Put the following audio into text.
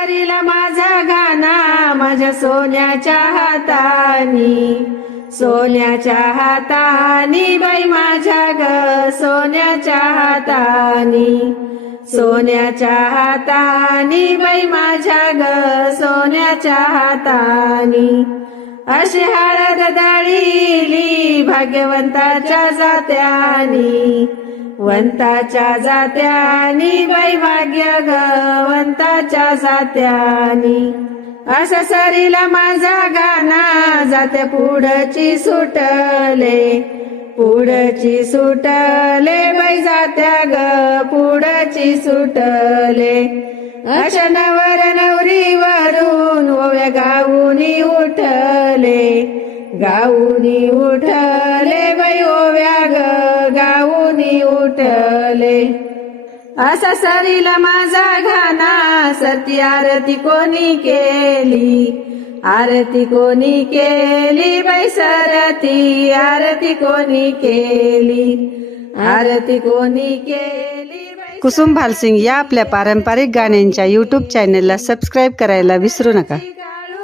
सरीला माझा गाणा माझ्या सोन्याच्या हातानी, सोन्याच्या हातानी बाई माझ्या ग सोन्याच्या हातानी, सोन्याच्या हातानी बाई माझ्या ग सोन्याच्या हातानी. अशी हळद दळीली भाग्यवंताच्या जात्यानी, वंताच्या जात्यानी बाई भाग्य वंताच्या जात्यानी. असा सरीला माझा गाणा जाते पुढची सुटले, पुढची सुटले बाई जात्या ग पुढची सुटले. अशा नवर नवरीवरून ओव्या गाऊनी उठले, गाऊनी उठले बाई ओव्या ग गाऊनी उठले. असा सरीला माझा गाणा सती आरती कोणी केली, आरती कोणी केली बाई सरती आरती कोणी केली, आरती कोणी केली. कुसुम भालसिंग या आपल्या पारंपरिक गाण्यांच्या YouTube चॅनेलला सबस्क्राईब करायला विसरू नका.